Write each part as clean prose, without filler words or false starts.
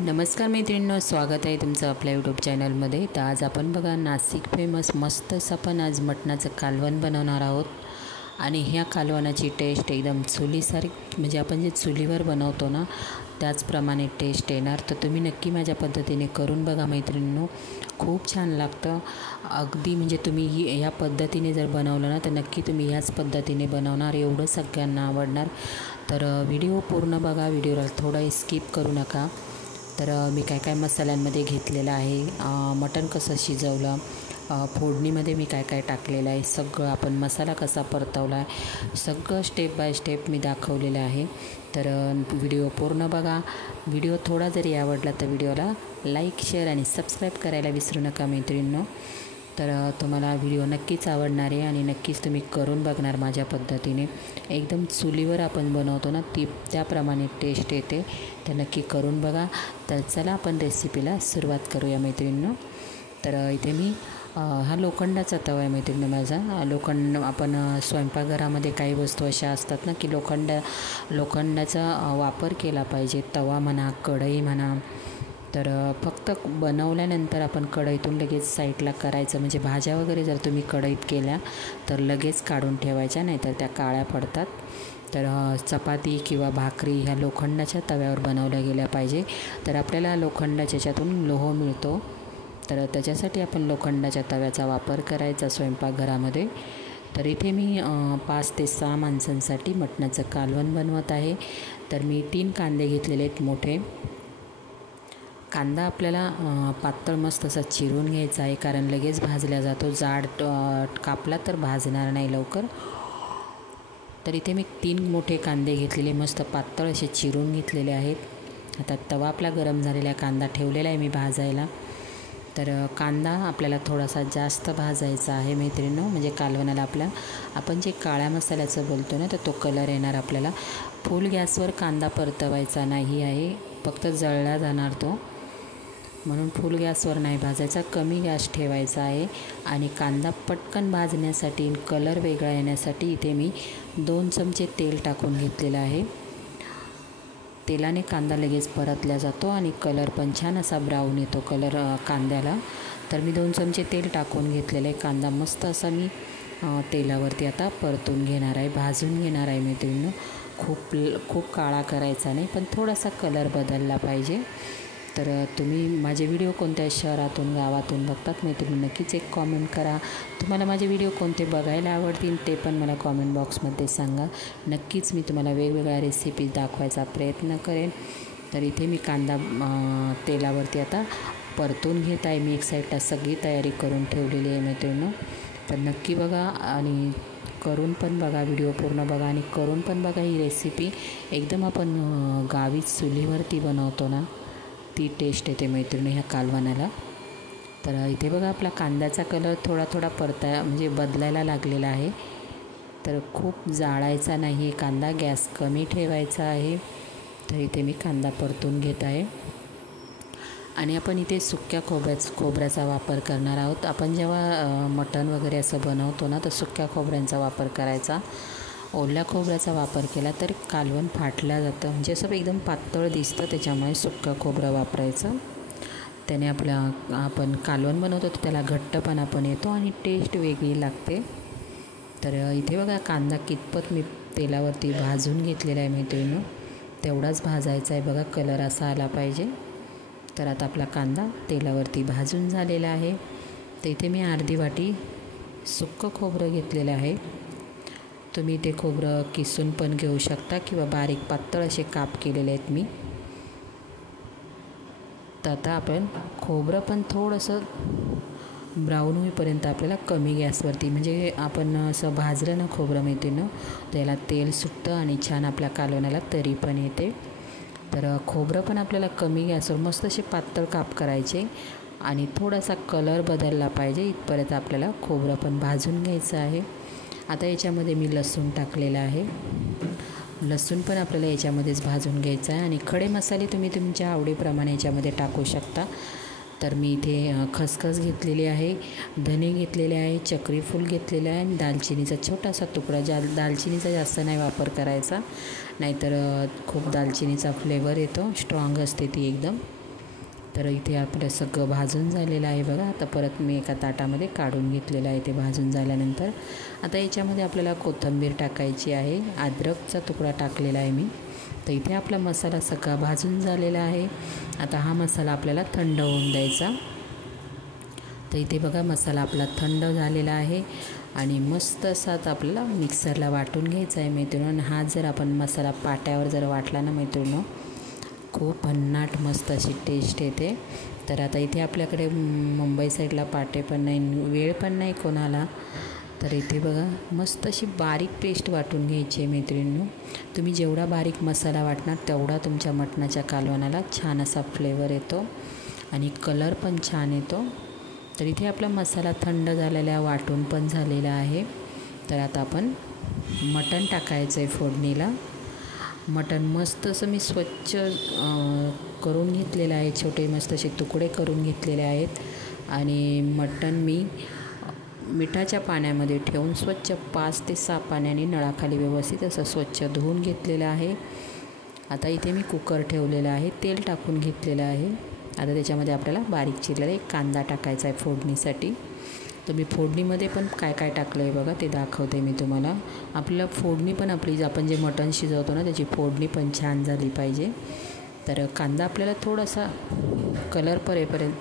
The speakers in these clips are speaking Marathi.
नमस्कार मैत्रिणींनो, स्वागत आहे तुमचं आपल्या यूट्यूब चॅनलमध्ये। तर आज आपण बघा नाशिक फेमस मस्त असं आपण आज मटणाचं कालवण बनवणार आहोत। आणि ह्या कालवणाची टेस्ट एकदम चुलीसारखी, म्हणजे आपण जे चुलीवर बनवतो ना त्याचप्रमाणे टेस्ट येणार। तर तुम्ही नक्की माझ्या पद्धतीने करून बघा मैत्रिणींनो, खूप छान लागतं अगदी। म्हणजे तुम्ही या पद्धतीने जर बनवलं ना तर नक्की तुम्ही ह्याच पद्धतीने बनवणार, एवढं सगळ्यांना आवडणार। तर व्हिडिओ पूर्ण बघा, व्हिडिओला थोडं स्किप करू नका। तर मी काय काय मसाल्यांमध्ये घेतलेलं आहे, मटण कसं शिजवलं, फोडणीमध्ये मी काय काय टाकलेलं आहे, सगळं आपण मसाला कसा परतवला आहे, सगळं स्टेप बाय स्टेप मी दाखवलेलं आहे। तर व्हिडिओ पूर्ण बघा। व्हिडिओ थोडा जरी आवडला तर व्हिडिओला लाईक, शेअर आणि सबस्क्राईब करायला विसरू नका मैत्रिणींनो। तर तुम्हाला व्हिडिओ नक्कीच आवडणार आहे आणि नक्कीच तुम्ही करून बघणार माझ्या पद्धतीने। एकदम चुलीवर आपण बनवतो ना त्याप्रमाणे टेस्ट येते, तर नक्की करून बघा। तर चला आपण रेसिपीला सुरुवात करूया मैत्रिणींनो। तर इथे मी हा लोखंडाचा तवा आहे मैत्रिणी माझा। लोखंड आपण स्वयंपाकघरामध्ये काही वस्तू अशा असतात ना की लोखंडाचा वापर केला पाहिजे, तवा म्हणा, कढई म्हणा। तर फक्त बनवल्यानंतर आपण कढईतून लगेच साईडला करायचं, म्हणजे भाज्या वगैरे जर तुम्ही कढईत केल्या तर लगेच काढून ठेवायच्या, नाहीतर त्या काळ्या पडतात। तर चपाती किंवा भाकरी ह्या लोखंडाच्या तव्यावर बनवल्या गेल्या पाहिजे, तर आपल्याला लोखंडाच्या याच्यातून लोह मिळतो। तर त्याच्यासाठी आपण लोखंडाच्या तव्याचा वापर करायचा स्वयंपाकघरामध्ये। तर इथे मी 5 ते 6 माणसांसाठी मटणाचं कालवण बनवत आहे। तर मी 3 कांदे घेतलेले आहेत मोठे। कांदा आपल्याला पातळ मस्त असा चिरून घ्यायचा आहे, कारण लगेच भाजला जातो, जाड कापला तर भाजणार नाही लवकर। तर इथे मी 3 मोठे कांदे घेतलेले, मस्त पातळ असे चिरून घेतलेले आहेत। आता तवा आपला गरम झालेला कांदा ठेवलेला आहे मी भाजायला। तर कांदा आपल्याला थोडासा जास्त भाजायचा आहे मैत्रिणींनो, म्हणजे कालवणाला आपण जे काळ्या मसाल्याचं बोलतो ना तर तो कलर येणार आपल्याला। फुल गॅसवर कांदा परतवायचा नाही आहे, फक्त जळला जाणार तो, म्हणून फुल गॅसवर नाही भाजायचा, कमी गॅस ठेवायचा आहे। आणि कांदा पटकन भाजण्यासाठी, कलर वेगळा येण्यासाठी इथे मी 2 चमचे तेल टाकून घेतलेलं आहे। तेलाने कांदा लगेच परतला जातो आणि कलर पण छान असा ब्राऊन येतो कलर कांद्याला। तर मी 2 चमचे तेल टाकून घेतलेलं आहे। कांदा मस्त असा मी तेलावरती आता परतून घेणार आहे, भाजून घेणार आहे मैत्रिणींनो। खूप काळा करायचा नाही, पण थोडासा कलर बदलला पाहिजे। तर तुम्ही माझे व्हिडिओ कोणत्या शहरातून गावातून बघतात मैत्रिणी, नक्कीच एक कॉमेंट करा। तुम्हाला माझे व्हिडिओ कोणते बघायला आवडतील ते पण मला कॉमेंट बॉक्समध्ये सांगा, नक्कीच मी तुम्हाला वेगवेगळ्या रेसिपीज दाखवायचा प्रयत्न करेन। तर इथे मी कांदा तेलावरती आता परतून घेत आहे। मी एक साईडला सगळी तयारी करून ठेवलेली आहे मैत्रिणींनो। तर नक्की बघा आणि करून पण बघा, व्हिडिओ पूर्ण बघा आणि करून पण बघा। ही रेसिपी एकदम आपण गावी चुलीवरती बनवतो ना ती टेस्ट येते मैत्रिणी ह्या कालवणाला। तर इथे बघा आपला कांद्याचा कलर थोडा म्हणजे बदलायला लागलेला आहे। तर खूप जाळायचा नाही आहे कांदा, गॅस कमी ठेवायचा आहे। तर इथे मी कांदा परतून घेत आहे। आणि आपण इथे सुक्या खोबऱ्याचा वापर करणार आहोत। आपण जेव्हा मटण वगैरे असं बनवतो ना तर सुक्या खोबऱ्यांचा वापर करायचा, ओल्या खोबऱ्याचा वापर केला तर कालवण फाटलं जातं, म्हणजे असं एकदम पातळ दिसतं, त्याच्यामुळे सुक्का खोबरं वापरायचं। त्याने आपण कालवण बनवतो तर त्याला घट्टपणा पण येतो आणि टेस्ट वेगळी लागते। तर इथे बघा कांदा कितपत मी तेलावरती भाजून घेतलेला आहे मैत्रिणींनो, तेवढाच भाजायचा आहे बघा, कलर असा आला पाहिजे। तर आता आपला कांदा तेलावरती भाजून झालेला आहे। तर इथे मी अर्धी वाटी सुक्कं खोबरं घेतलेलं आहे। तुम्ही ते खोबरं किसून पण घेऊ शकता किंवा बारीक पातळ असे काप केलेले आहेत मी। तर आता आपण खोबरं पण थोडंसं ब्राऊन होईपर्यंत आपल्याला कमी गॅसवरती, म्हणजे आपण असं भाजलं ना खोबरं मैत्रिणींनो त्याला तेल सुटतं आणि छान आपल्या कालवणाला तरी पण येते। तर खोबरं पण आपल्याला कमी गॅसवर मस्त असे पातळ काप करायचे आणि थोडासा कलर बदलला पाहिजे इथपर्यंत आपल्याला खोबरं पण भाजून घ्यायचं आहे। आता याच्यामध्ये मी लसूण टाकलेला आहे, लसूण पण आपल्याला याच्यामध्येच भाजून घ्यायचं आहे। आणि खडे मसाले तुम्ही तुमच्या आवडीप्रमाणे याच्यामध्ये टाकू शकता। तर मी इथे खसखस घेतलेली आहे, धने घेतलेले आहे, चक्री फूल घेतलेलं आहे आणि दालचिनीचा छोटासा तुकडा। दालचिनीचा जास्त नाही वापर करायचा, नाहीतर खूप दालचिनीचा फ्लेवर येतो, स्ट्रॉंग असते ती एकदम। तर इथे आपलं सगळं भाजून झालेलं आहे बघा. आता परत मी एका ताटामध्ये काढून घेतलेलं आहे ते भाजून झाल्यानंतर. आता याच्यामध्ये आपल्याला कोथिंबीर टाकायची आहे, अद्रकचा तुकडा टाकलेला आहे मी. तर इथे आपला मसाला सगळा भाजून झालेला आहे. आता हा मसाला आपल्याला थंड होऊन द्यायचा. तर इथे बघा मसाला आपला थंड झालेला आहे आणि मस्त असा आता आपल्याला मिक्सरला वाटून घ्यायचा आहे मैत्रिणींनो. हा जर आपण मसाला पाट्यावर जर वाटला ना मैत्रिणींनो, खूप भन्नाट मस्त अशी टेस्ट येते. तर आता इथे आपल्याकडे मुंबई साईडला पाटे पण नाही, वेळ पण नाही कोणाला. तर इथे बघा मस्त अशी बारीक पेस्ट वाटून घ्यायची आहे मैत्रिणींनो. तुम्ही जेवढा बारीक मसाला वाटणार तेवढा तुमच्या मटणाच्या कालवणाला छान असा फ्लेवर येतो आणि कलर पण छान येतो. तर इथे आपला मसाला थंड झालेला वाटून पण झालेला आहे. तर आता आपण मटण टाकायचं आहे फोडणीला. मटण मस्त असं मी स्वच्छ करून घेतलेलं आहे, छोटे मस्त असे तुकडे करून घेतलेले आहेत. आणि मटण मी मिठाच्या पाण्यामध्ये ठेवून स्वच्छ 5 ते 6 पाण्याने नळाखाली व्यवस्थित असं स्वच्छ धुवून घेतलेलं आहे. आता इथे मी कुकर ठेवलेला आहे, तेल टाकून घेतलेलं आहे. आता त्याच्यामध्ये आपल्याला बारीक चिरलेला एक कांदा टाकायचा आहे फोडणीसाठी. तर मी फोडणीमध्ये पण काय काय टाकलं आहे बघा ते दाखवते मी तुम्हाला. आपल्याला फोडणी पण आपली आपण जे मटण शिजवतो ना त्याची फोडणी पण छान झाली पाहिजे. तर कांदा आपल्याला थोडासा कलर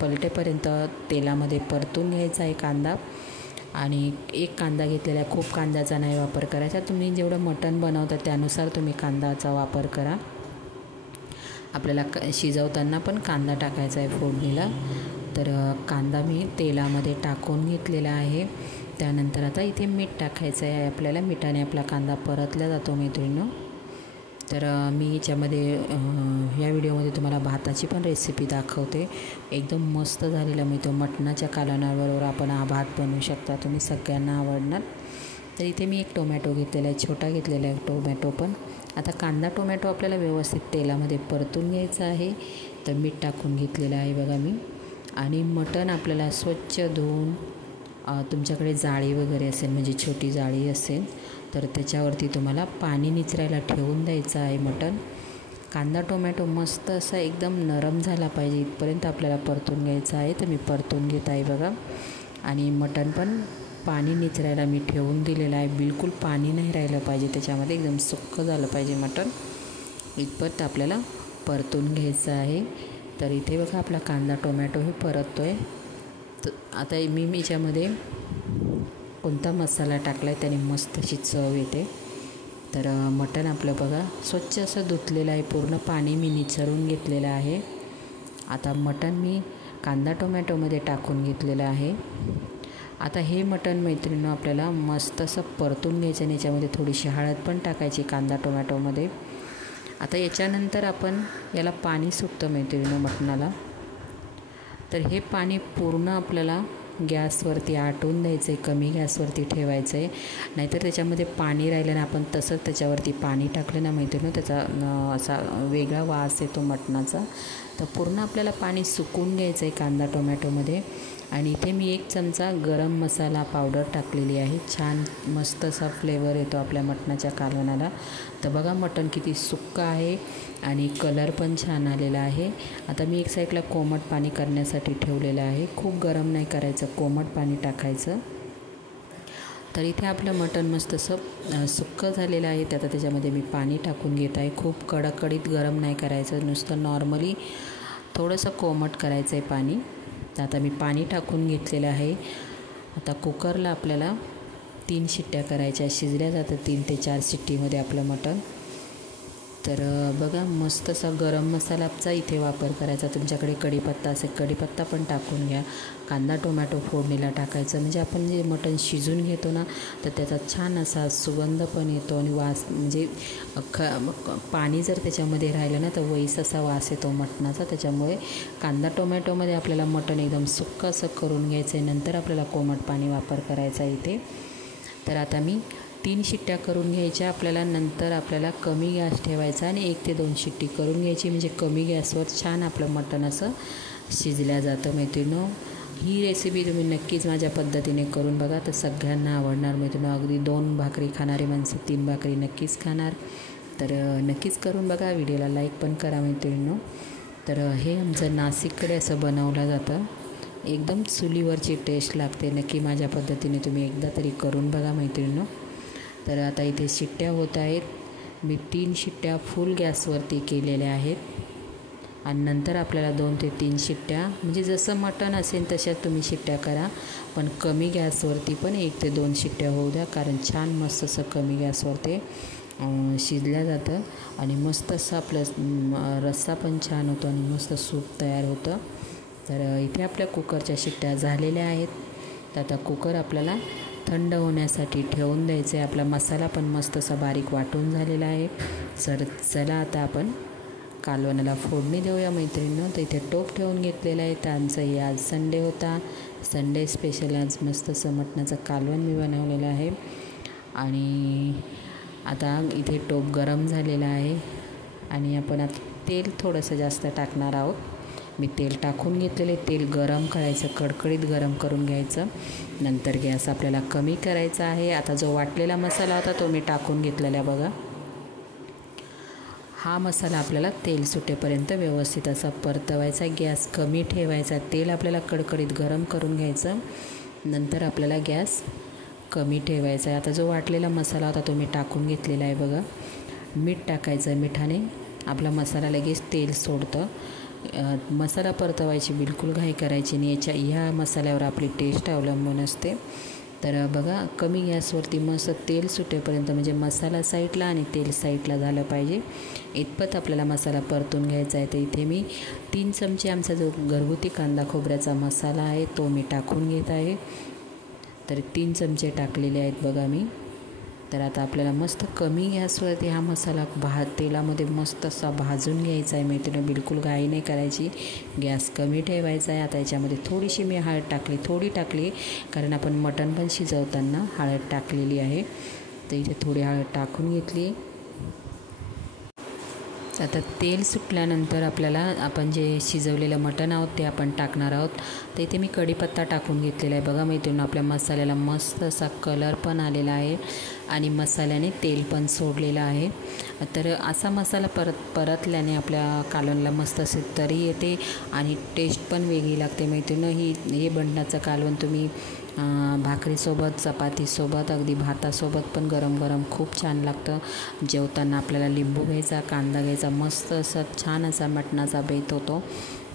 पलटेपर्यंत तेलामध्ये परतून घ्यायचा आहे कांदा. आणि एक कांदा घेतलेला आहे, खूप कांद्याचा नाही वापर करायचा. तुम्ही जेवढं मटण बनवता त्यानुसार तुम्ही कांद्याचा वापर करा. आपल्याला शिजवताना पण कांदा टाकायचा आहे फोडणीला. तर कांदा मी तेलामध्ये टाकून घेतलेला आहे. त्यानंतर आता इथे मीठ टाकायचं आहे आपल्याला. मिठाने आपला कांदा परतला जातो मैत्रिणींनो. तर मी याच्यामध्ये या व्हिडिओमध्ये तुम्हाला भाताची पण रेसिपी दाखवते. एकदम मस्त झालेला मिळतो. मटणाच्या कालवणाबरोबर आपण हा भात बनवू शकता, तुम्ही सगळ्यांना आवडणार. तर इथे मी एक टोमॅटो घेतलेला आहे, छोटा घेतलेला आहे टोमॅटो पण. आता कांदा टोमॅटो आपल्याला व्यवस्थित तेलामध्ये परतून घ्यायचा आहे. तर मीठ टाकून घेतलेलं आहे बघा मी. आणि मटण आपल्याला स्वच्छ धुवून, तुमच्याकडे जाळी वगैरे असेल म्हणजे छोटी जाळी असेल तर त्याच्यावरती तुम्हाला पाणी निचरायला ठेवून द्यायचं आहे मटण. कांदा टोमॅटो मस्त असा एकदम नरम झाला पाहिजे इथपर्यंत आपल्याला परतून घ्यायचं आहे. तर मी परतून घेत आहे बघा. आणि मटण पण पाणी निचरायला मी ठेवून दिलेलं आहे. बिलकुल पाणी नाही राहिलं पाहिजे त्याच्यामध्ये, एकदम सुक्कं झालं पाहिजे मटण. इथपर्यंत आपल्याला परतून घ्यायचं आहे. तर इथे बघा आपला कांदा टोमॅटो हे परततो आहे. तर आता मी याच्यामध्ये कोणता मसाला टाकला आहे त्याने मस्त अशी चव येते. तर मटण आपलं बघा स्वच्छ असं धुतलेलं आहे, पूर्ण पाणी मी निचरून घेतलेलं आहे. आता मटण मी कांदा टोमॅटोमध्ये टाकून घेतलेलं आहे. आता हे मटण मैत्रिणींनो आपल्याला मस्त असं परतून घ्यायचं आणि याच्यामध्ये थोडीशी हळद पण टाकायची कांदा टोमॅटोमध्ये. आता याच्यानंतर आपण याला पाणी सुटतं मैत्रिणींनो मटणाला. तर हे पाणी पूर्ण आपल्याला गॅसवरती आटवून द्यायचं आहे, कमी गॅसवरती ठेवायचं आहे. नाहीतर त्याच्यामध्ये पाणी राहिलं ना, आपण तसंच त्याच्यावरती पाणी टाकलं ना मैत्रिणींनो त्याचा असा वेगळा वास येतो मटणाचा. तर पूर्ण आपल्याला पाणी सुकून घ्यायचं आहे कांदा टोमॅटोमध्ये. आणि इथे मी 1 चमचा गरम मसाला पावडर टाकलेली आहे. छान मस्त असा फ्लेवर येतो आपल्या मटणाच्या कालवणाला. तर बघा मटण किती सुक्कं आहे आणि कलर पण छान आलेला आहे. आता मी एक साईडला कोमट पाणी करण्यासाठी ठेवलेलं आहे. खूप गरम नाही करायचं, कोमट पाणी टाकायचं. तर इथे आपलं मटण मस्त असं सुक्कं झालेलं आहे. आता त्याच्यामध्ये मी पाणी टाकून घेत आहे. खूप कडकडीत गरम नाही करायचं, नुसतं नॉर्मली थोडंसं कोमट करायचं आहे पाणी. तर आता मी पाणी टाकून घेतलेलं आहे. आता कुकरला आपल्याला 3 शिट्ट्या करायच्या, शिजल्या जातं 3 ते 4 शिट्टीमध्ये आपलं मटण. तर बघा मस्त असा गरम मसाल्याचा इथे वापर करायचा. तुमच्याकडे कढीपत्ता असेल कढीपत्ता पण टाकून घ्या. कांदा टोमॅटो फोडणीला टाकायचं म्हणजे आपण जे मटण शिजून घेतो ना तर त्याचा छान असा सुगंध पण येतो आणि वास म्हणजे पाणी जर त्याच्यामध्ये राहिलं ना तर वैस असा वास येतो मटणाचा. त्याच्यामुळे कांदा टोमॅटोमध्ये आपल्याला मटण एकदम सुक्कं असं करून घ्यायचं आहे. नंतर आपल्याला कोमट पाणी वापर करायचा इथे. तर आता मी 3 शिट्ट्या करून घ्यायच्या आपल्याला. नंतर आपल्याला कमी गॅस ठेवायचा आणि 1 ते 2 शिट्टी करून घ्यायची म्हणजे कमी गॅसवर छान आपलं मटण असं शिजल्या जातं मैत्रिणींनो. ही रेसिपी तुम्ही नक्कीच माझ्या पद्धतीने करून बघा, तर सगळ्यांना आवडणार मैत्रिणींनो. अगदी 2 भाकरी खाणारी माणसं 3 भाकरी नक्कीच खाणार. तर नक्कीच करून बघा. व्हिडिओला लाईक पण करा मैत्रिणींनो. तर हे आमचं नाशिककडे असं बनवलं जातं, एकदम चुलीवरची टेस्ट लागते. नक्की माझ्या पद्धतीने तुम्ही एकदा तरी करून बघा मैत्रिणींनो. तर आता इथे शिट्ट्या होत आहेत. मी 3 शिट्ट्या फुल गॅसवरती केलेल्या आहेत आणि नंतर आपल्याला 2 ते 3 शिट्ट्या, म्हणजे जसं मटण असेल तशात तुम्ही शिट्ट्या करा, पण कमी गॅसवरती पण 1 ते 2 शिट्ट्या होऊ द्या, कारण छान मस्त असं कमी गॅसवर ते शिजलं जातं आणि मस्त असं आपलं रस्सा पण छान होतो आणि मस्त सूप तयार होतं. तर इथे आपल्या कुकरच्या शिट्ट्या झालेल्या आहेत. तर आता कुकर आपल्याला थंड होण्यासाठी ठेवून द्यायचं आहे. आपला मसाला पण मस्त असा बारीक वाटून झालेला आहे. चला आता आपण कालवणाला फोडणी देऊया मैत्रिणींनो. तर इथे टोप ठेवून घेतलेलं आहे. तर आमचंही आज संडे होता, संडे स्पेशल आज मस्त असं मटणाचं कालवण मी बनवलेलं आहे. आणि आता इथे टोप गरम झालेला आहे आणि आपण आता तेल थोडंसं जास्त टाकणार आहोत. मी तेल टाकून घेतलेले. तेल गरम करायचं, कडकडीत गरम करून घ्यायचं. नंतर गॅस आपल्याला कमी करायचा आहे. आता जो वाटलेला मसाला होता तो मी टाकून घेतलेला बघा. हा मसाला आपल्याला तेल सुटेपर्यंत व्यवस्थित असा परतवायचा, गॅस कमी ठेवायचा. तेल आपल्याला कडकडीत गरम करून घ्यायचं. नंतर आपल्याला गॅस कमी ठेवायचा आहे. आता जो वाटलेला मसाला होता तो मी टाकून घेतलेला आहे बघा. मीठ टाकायचं. मिठाने आपला मसाला लगेच तेल सोडतं. मसाला परतवायची बिलकुल घाई करायची नाही. ह्या मसाल्यावर आपली टेस्ट अवलंबून असते. तर बघा, कमी गॅसवरती मस्त तेल सुटेपर्यंत, म्हणजे मसाला साईडला आणि तेल साईडला झालं पाहिजे इतपत आपल्याला मसाला परतून घ्यायचा आहे. तर इथे मी 3 चमचे आमचा जो घरगुती कांदा खोबऱ्याचा मसाला आहे तो मी टाकून घेत आहे. तर 3 चमचे टाकलेले आहेत बघा मी. तर आता आपल्याला मस्त कमी गॅसवरती हा मसाला तेलामध्ये मस्त असा भाजून घ्यायचा आहे मैत्रिणी. बिलकुल घाई नाही करायची, गॅस कमी ठेवायचा आहे. आता याच्यामध्ये थोडीशी मी हळद थोडी टाकली, कारण आपण मटण पण शिजवताना हळद टाकलेली आहे. तर इथे थोडी हळद टाकून घेतली. आता तेल सुटल्यानंतर आपल्याला आपण जे शिजवलेलं मटण आहोत ते आपण टाकणार आहोत. तर इथे मी कढीपत्ता टाकून घेतलेला आहे बघा मैत्रिणी. आपल्या मसाल्याला मस्त असा कलर पण आलेला आहे आणि मसाल्याने तेल पण सोडलेलं आहे. तर असा मसाला परतल्याने आपल्या कालवणाला मस्त असे तरी येते आणि टेस्ट पण वेगळी लागते मैत्रिणी. हे मटणाचं कालवण तुम्ही भाकरीसोबत, चपातीसोबत, अगदी भातासोबत पण गरम गरम खूप छान लागतं. जेवताना आपल्याला लिंबू घ्यायचा, कांदा घ्यायचा, मस्त असं छान असा मटणाचा बेत होतो.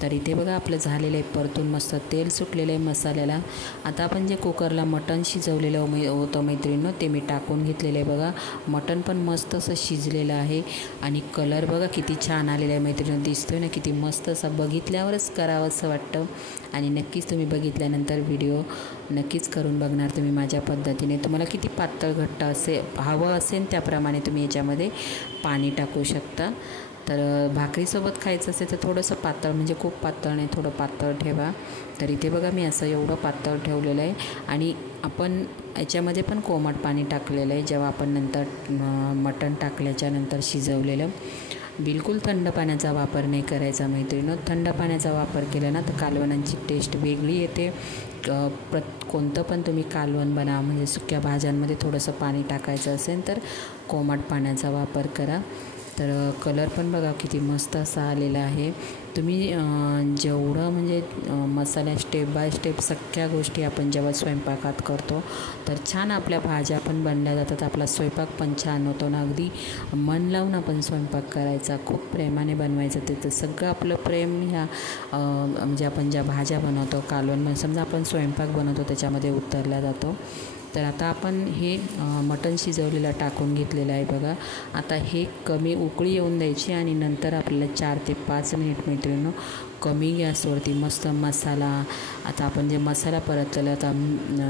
तर इथे बघा आपलं झालेलं आहे परतून मस्त तेल सुटलेलं आहे मसाल्याला. आता आपण जे कुकरला मटण शिजवलेलं होतं मैत्रिणींनो ते मी टाकून घेतलेलं आहे बघा. मटण पण मस्त असं शिजलेलं आहे आणि कलर बघा किती छान आलेला आहे मैत्रिणींनो. दिसतोय ना किती मस्त असं, बघितल्यावरच करावं असं वाटतं. आणि नक्कीच तुम्ही बघितल्यानंतर व्हिडिओ नक्कीच करून बघणार तुम्ही माझ्या पद्धतीने. तुम्हाला किती पातळ घट्ट हवं असेल त्याप्रमाणे तुम्ही याच्यामध्ये पाणी टाकू शकता. तर भाकरीसोबत खायचं असेल तर थोडंसं पातळ, म्हणजे खूप पातळ नाही, थोडं पातळ ठेवा. तर इथे बघा मी असं एवढं पातळ ठेवलेलं आहे. आणि आपण याच्यामध्ये पण कोमट पाणी टाकलेलं आहे जेव्हा आपण नंतर मटण टाकल्याच्या नंतर शिजवलेलं. बिलकुल थंड पाण्याचा वापर नाही करायचा मैत्रिणींनो. थंड पाण्याचा वापर केला ना तर कालवणांची टेस्ट वेगळी येते. कोणतं पण तुम्ही कालवण बनवा, म्हणजे सुक्या भाज्यांमध्ये थोडंसं पाणी टाकायचं असेल तर कोमट पाण्याचा वापर करा. तर कलर पण बघा किती मस्त असा आलेला आहे. तुम्ही जेवढं म्हणजे मसाला स्टेप बाय स्टेप सगळ्या गोष्टी आपण जेव्हा स्वयंपाकात करतो तर छान आपल्या भाज्या पण बनल्या जातात, आपला स्वयंपाक पण छान होतो ना. अगदी मन लावून आपण स्वयंपाक करायचा, खूप प्रेमाने बनवायचं. ते तर सगळं आपलं प्रेम ह्या म्हणजे आपण ज्या भाज्या बनवतो कालवण, समजा आपण स्वयंपाक बनवतो त्याच्यामध्ये उतरला जातो. तर आता आपण हे मटण शिजवलेलं टाकून घेतलेलं आहे बघा. आता हे कमी उकळी येऊन द्यायची आणि नंतर आपल्याला 4 ते 5 मिनिट मैत्रिणींनो कमी गॅसवरती मस्त मसाला, आता आपण जे मसाला परतलेला आता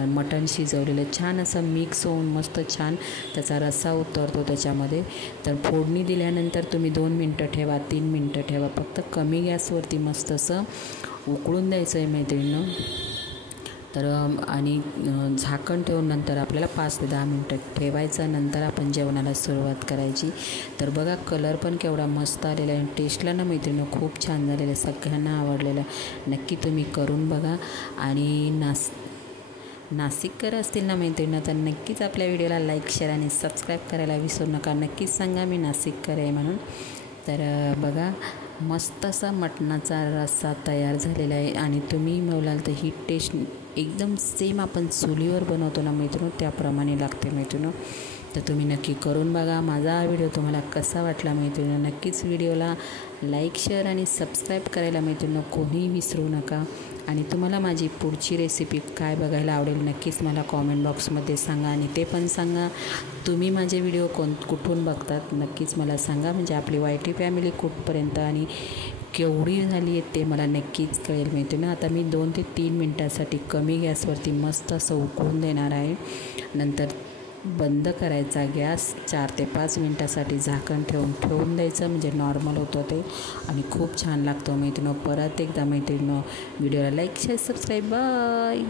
मटण शिजवलेलं छान असं मिक्स होऊन मस्त छान त्याचा रस्सा उतरतो त्याच्यामध्ये. तर फोडणी दिल्यानंतर तुम्ही 2 मिनटं ठेवा, 3 मिनटं ठेवा, फक्त कमी गॅसवरती मस्त असं उकळून द्यायचं आहे मैत्रिणींनो. तर आणि झाकण ठेवून नंतर आपल्याला 5 ते 10 मिनटं ठेवायचं. नंतर आपण जेवणाला सुरुवात करायची. तर बघा कलर पण केवढा मस्त आलेला आहे. टेस्टला ना मैत्रिणी खूप छान झालेलं आहे, सगळ्यांना आवडलेलं. नक्की तुम्ही करून बघा. आणि नाशिककर असतील ना मैत्रिणी तर नक्कीच आपल्या व्हिडिओला लाईक, शेअर आणि सबस्क्राईब करायला विसरू नका. नक्कीच सांगा मी नाशिककर आहे म्हणून. तर बघा मस्त असा मटणाचा रस्सा तयार झालेला आहे आणि तुम्ही बोलाल तर ही टेस्ट एकदम सेम आपण चुलीवर बनवतो ना मैत्रिणी त्याप्रमाणे लागते मैत्रिणी. तर तुम्ही नक्की करून बघा. माझा हा व्हिडिओ तुम्हाला कसा वाटला मैत्रिणी नक्कीच व्हिडिओला लाईक शेअर आणि सबस्क्राईब करायला मैत्रिणी कोणीही विसरू नका. आणि तुम्हाला माझी पुढची रेसिपी काय बघायला आवडेल नक्कीच मला कॉमेंट बॉक्समध्ये सांगा. आणि ते पण सांगा तुम्ही माझे व्हिडिओ कुठून बघतात नक्कीच मला सांगा. म्हणजे आपली YT फॅमिली कुठपर्यंत आणि केवढी झाली आहे ते मला नक्कीच कळेल मैत्रिणी. आता मी 2 ते 3 मिनटासाठी कमी गॅसवरती मस्त असं उकळून देणार आहे. नंतर बंद करायचा गॅस. 4 ते 5 मिनटासाठी झाकण ठेवून द्यायचं म्हणजे नॉर्मल होतं ते आणि खूप छान लागतं मैत्रिणी. परत एकदा मैत्रिणी व्हिडिओला लाईक शेअर सबस्क्राईब बाय.